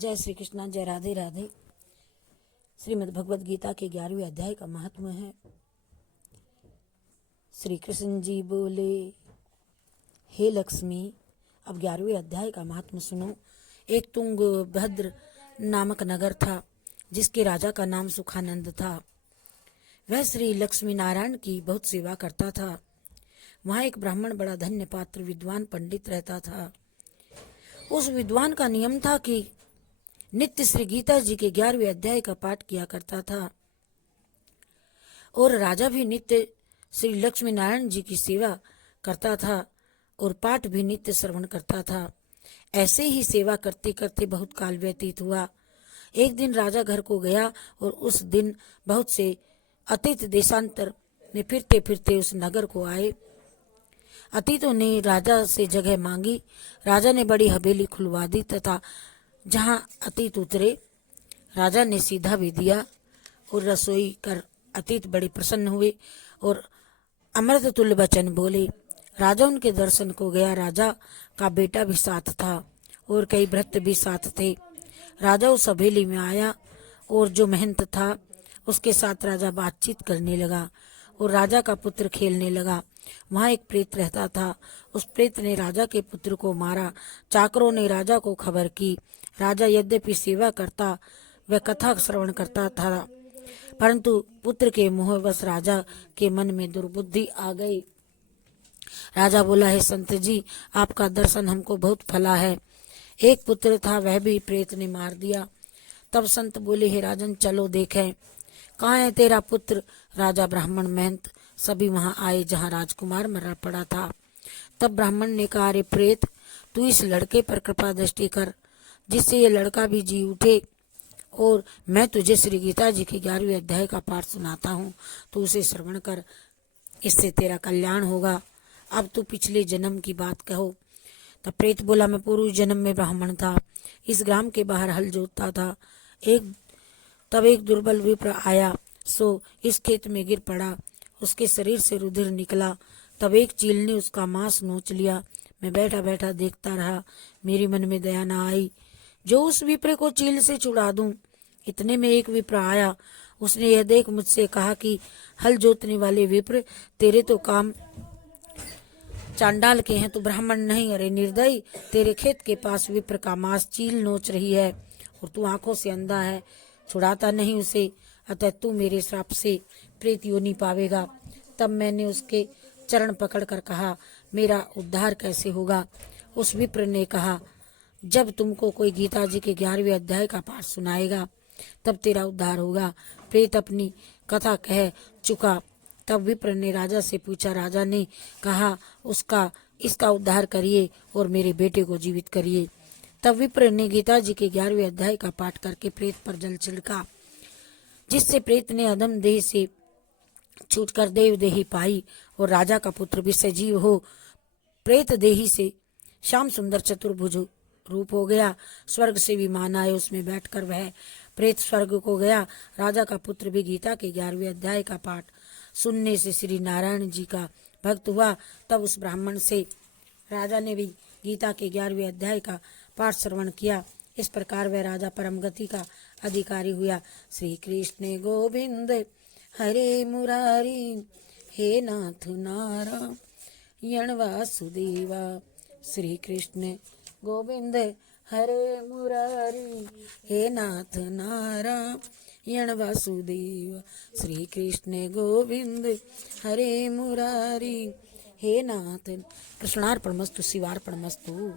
जय श्री कृष्णा, जय राधे राधे। श्रीमद् भगवद गीता के 11वें अध्याय का महत्व है। श्री कृष्ण जी बोले, हे लक्ष्मी। अब 11वें अध्याय का महत्व सुनो। एक तुंगभद्र नामक नगर था, जिसके राजा का नाम सुखानंद था। वह श्री लक्ष्मी नारायण की बहुत सेवा करता था। वहाँ एक ब्राह्मण बड़ा धन्य पात्र विद्वान पंडित रहता था। उस विद्वान का नियम था कि नित्य श्री गीता जी के 11वें अध्याय का पाठ किया करता था, और राजा भी नित्य श्री लक्ष्मी नारायण जी की सेवा करता था और पाठ भी नित्य श्रवण करता था। ऐसे ही सेवा करते करते बहुत काल व्यतीत हुआ। एक दिन राजा घर को गया और उस दिन बहुत से अतीत देशांतर में फिरते फिरते उस नगर को आए। अतीतों ने राजा से जगह मांगी। राजा ने बड़ी हवेली खुलवा दी तथा जहाँ अतीत उतरे राजा ने सीधा भी दिया और रसोई कर अतीत बड़े प्रसन्न हुए और अमृत तुल्य वचन बोले। राजा उनके दर्शन को गया। राजा का बेटा भी साथ था और कई भृत्य भी साथ थे। राजा उस हवेली में आया और जो महंत था उसके साथ राजा बातचीत करने लगा और राजा का पुत्र खेलने लगा। वहाँ एक प्रेत रहता था। उस प्रेत ने राजा के पुत्र को मारा। चाकरों ने राजा को खबर की। राजा यद्यपि सेवा करता व कथा श्रवण करता था, परंतु पुत्र के मोहवश राजा के मन में दुर्बुद्धि आ गई। राजा बोला, हे संत जी, आपका दर्शन हमको बहुत फला है। एक पुत्र था, वह भी प्रेत ने मार दिया। तब संत बोले, हे राजन, चलो देखें कहाँ है तेरा पुत्र। राजा, ब्राह्मण, महंत सभी वहां आए जहाँ राजकुमार मरा पड़ा था। तब ब्राह्मण ने कहा, अरे प्रेत, तू इस लड़के पर कृपा दृष्टि कर, जिससे ये लड़का भी जी उठे, और मैं तुझे श्री गीता जी के 11वें अध्याय का पाठ सुनाता हूँ, तो उसे श्रवण कर, इससे तेरा कल्याण होगा। अब तू पिछले जन्म की बात कहो। तब प्रेत बोला, मैं पूर्व जन्म में ब्राह्मण था, इस ग्राम के बाहर हल जोतता था। तब एक दुर्बल विप्र आया, सो इस खेत में गिर पड़ा। उसके शरीर से रुधिर निकला। तब एक चील ने उसका मांस नोच लिया। मैं बैठा बैठा देखता रहा। मेरे मन में दया न आई जो उस विप्र को चील से छुड़ा दूं। इतने में एक विप्र आया। उसने यह देख मुझसे कहा कि हल जोतने वाले विप्र, तेरे तो काम चांडाल के हैं, तो ब्राह्मण नहीं। अरे निर्दयी, तेरे खेत के पास विप्र का मांस चील नोच रही है और तू आंखों से अंधा है, छुड़ाता नहीं उसे, अतः तू मेरे श्राप से प्रेत योनि पावेगा। तब मैंने उसके चरण पकड़कर कहा, मेरा उद्धार कैसे होगा। उस विप्र ने कहा, जब तुमको कोई गीता जी के 11वें अध्याय का पाठ सुनाएगा तब तेरा उद्धार होगा। प्रेत अपनी कथा कह चुका। तब विप्र ने राजा से पूछा। राजा ने कहा, इसका उद्धार करिए और मेरे बेटे को जीवित करिए। तब विप्र ने गीता जी के 11वें अध्याय का पाठ करके प्रेत पर जल छिड़का, जिससे प्रेत ने अधम देह से छूटकर देव देही पाई और राजा का पुत्र भी सजीव हो प्रेत देही से श्याम सुंदर चतुर्भुज रूप हो गया। स्वर्ग से विमान आए, उसमें बैठकर वह प्रेत स्वर्ग को गया। राजा का पुत्र भी गीता के 11वें अध्याय का पाठ सुनने से श्री नारायण जी का भक्त हुआ। तब उस ब्राह्मण से राजा ने भी गीता के 11वें अध्याय का पाठ श्रवण किया। इस प्रकार वह राजा परम गति का अधिकारी हुआ। श्री कृष्ण गोविंद हरे मुरारी, हे नाथ नारायण वासुदेवा। श्री कृष्ण गोविंद हरे मुरारी, हे नाथ नारायण वासुदेव। श्री कृष्ण गोविंद हरे मुरारी, हे नाथ। कृष्णार्पणमस्तु, शिवार्पणमस्तु।